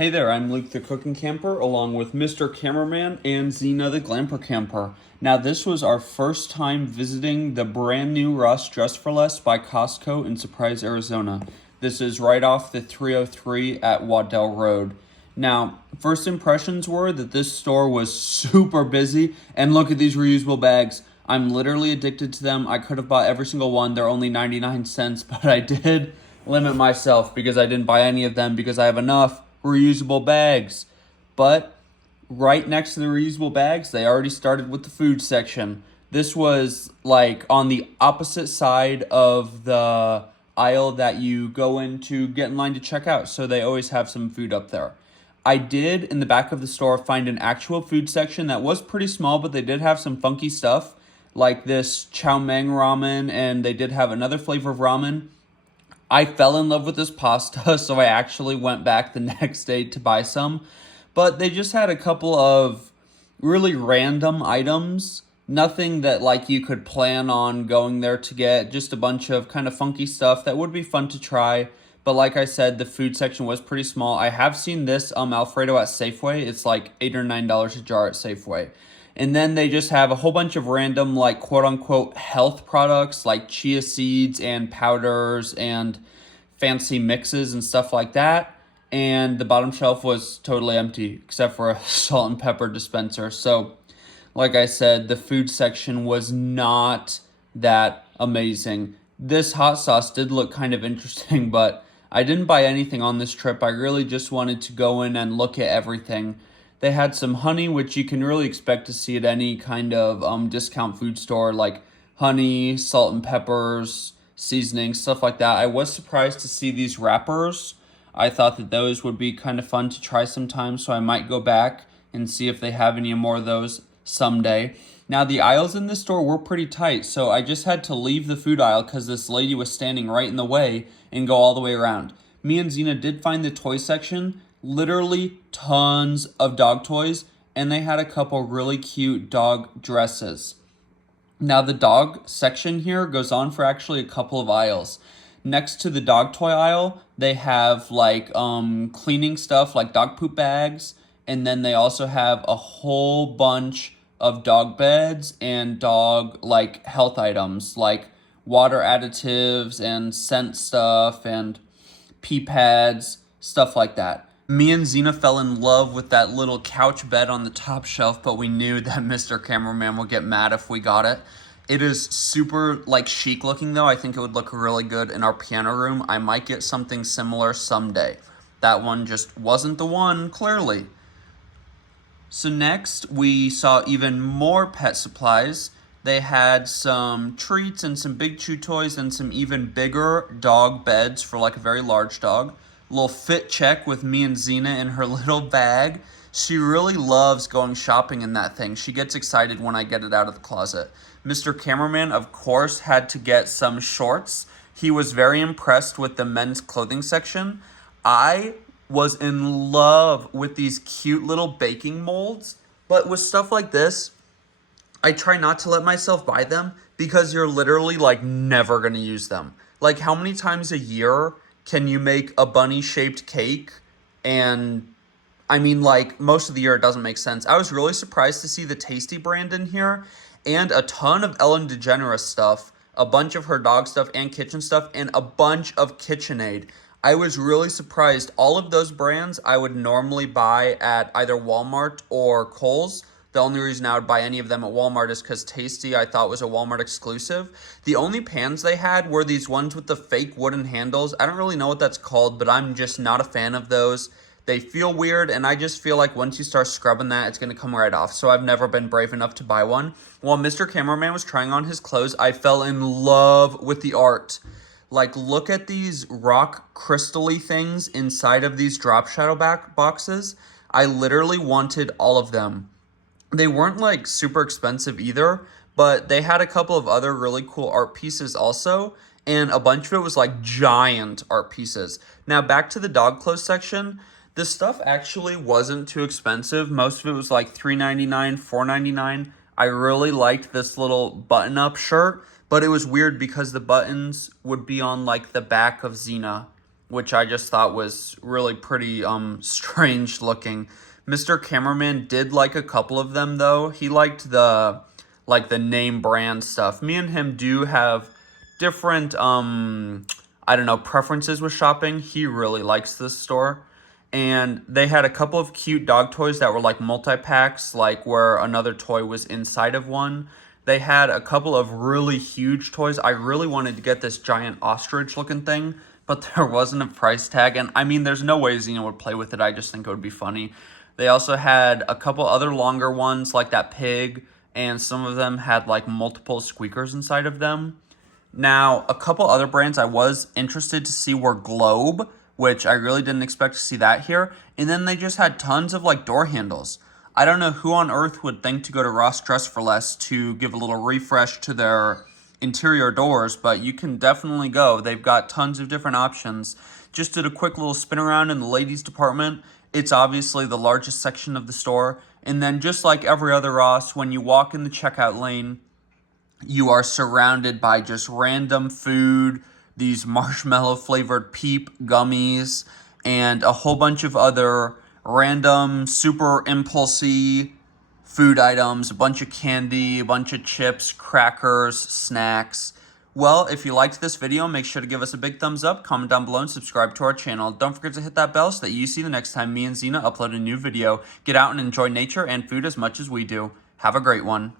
Hey there, I'm Luke the Cookin Camper, along with Mr. Cameraman and Zena the Glamper Camper. Now, this was our first time visiting the brand new Russ Dress for Less by Costco in Surprise, Arizona. This is right off the 303 at Waddell Road. Now, first impressions were that this store was super busy, and look at these reusable bags. I'm literally addicted to them. I could have bought every single one. They're only 99 cents, but I did limit myself because I didn't buy any of them because I have enough reusable bags. But right next to the reusable bags, they already started with the food section. This was like on the opposite side of the aisle that you go in to get in line to check out, so they always have some food up there. I did, in the back of the store, find an actual food section that was pretty small, but they did have some funky stuff, like this chow mein ramen, and they did have another flavor of ramen. I fell in love with this pasta, so I actually went back the next day to buy some. But they just had a couple of really random items. Nothing that like you could plan on going there to get. Just a bunch of kind of funky stuff that would be fun to try. But like I said, the food section was pretty small. I have seen this Alfredo at Safeway. It's like $8 or $9 a jar at Safeway. And then they just have a whole bunch of random, like, quote-unquote health products, like chia seeds and powders and fancy mixes and stuff like that. And the bottom shelf was totally empty, except for a salt and pepper dispenser. So, like I said, the food section was not that amazing. This hot sauce did look kind of interesting, but I didn't buy anything on this trip. I really just wanted to go in and look at everything. They had some honey, which you can really expect to see at any kind of discount food store, like honey, salt and peppers, seasoning, stuff like that. I was surprised to see these wrappers. I thought that those would be kind of fun to try sometime, so I might go back and see if they have any more of those someday. Now, the aisles in this store were pretty tight, so I just had to leave the food aisle because this lady was standing right in the way and go all the way around. Me and Zena did find the toy section. Literally tons of dog toys, and they had a couple really cute dog dresses. Now, the dog section here goes on for actually a couple of aisles. Next to the dog toy aisle, they have like cleaning stuff like dog poop bags, and then they also have a whole bunch of dog beds and dog like health items like water additives and scent stuff and pee pads, stuff like that. Me and Zena fell in love with that little couch bed on the top shelf, but we knew that Mr. Cameraman would get mad if we got it. It is super like chic looking though. I think it would look really good in our piano room. I might get something similar someday. That one just wasn't the one, clearly. So next, we saw even more pet supplies. They had some treats and some big chew toys and some even bigger dog beds for like a very large dog. Little fit check with me and Zena in her little bag. She really loves going shopping in that thing. She gets excited when I get it out of the closet. Mr. Cameraman, of course, had to get some shorts. He was very impressed with the men's clothing section. I was in love with these cute little baking molds. But with stuff like this, I try not to let myself buy them because you're literally like never going to use them. Like, how many times a year can you make a bunny-shaped cake? And I mean, like, most of the year it doesn't make sense. I was really surprised to see the Tasty brand in here and a ton of Ellen DeGeneres stuff, a bunch of her dog stuff and kitchen stuff, and a bunch of KitchenAid. I was really surprised. All of those brands I would normally buy at either Walmart or Kohl's. The only reason I would buy any of them at Walmart is because Tasty I thought was a Walmart exclusive. The only pans they had were these ones with the fake wooden handles. I don't really know what that's called, but I'm just not a fan of those. They feel weird, and I just feel like once you start scrubbing that, it's going to come right off. So I've never been brave enough to buy one. While Mr. Cameraman was trying on his clothes, I fell in love with the art. Like, look at these rock crystal-y things inside of these drop shadow boxes. I literally wanted all of them. They weren't like super expensive either, but they had a couple of other really cool art pieces also, and a bunch of it was like giant art pieces. Now back to the dog clothes section. The stuff actually wasn't too expensive. Most of it was like $3.99, $4.99. I really liked this little button-up shirt, but it was weird because the buttons would be on like the back of Xena. which I just thought was really pretty strange looking. Mr. Cameraman did like a couple of them though. He liked the name brand stuff. Me and him do have different I don't know, preferences with shopping. He really likes this store. And they had a couple of cute dog toys that were like multi-packs, like where another toy was inside of one. They had a couple of really huge toys. I really wanted to get this giant ostrich looking thing, but there wasn't a price tag. And I mean, there's no way Xena would play with it. I just think it would be funny. They also had a couple other longer ones like that pig, and some of them had like multiple squeakers inside of them. Now, a couple other brands I was interested to see were Globe, which I really didn't expect to see that here. And then they just had tons of like door handles. I don't know who on earth would think to go to Ross Dress for Less to give a little refresh to their interior doors, but you can definitely go. They've got tons of different options. Just did a quick little spin around in the ladies department. It's obviously the largest section of the store. And then just like every other Ross, when you walk in the checkout lane, you are surrounded by just random food, these marshmallow flavored Peep gummies, and a whole bunch of other random super impulsy food items, a bunch of candy, a bunch of chips, crackers, snacks. Well, if you liked this video, make sure to give us a big thumbs up, comment down below, and subscribe to our channel. Don't forget to hit that bell so that you see the next time me and Xena upload a new video. Get out and enjoy nature and food as much as we do. Have a great one.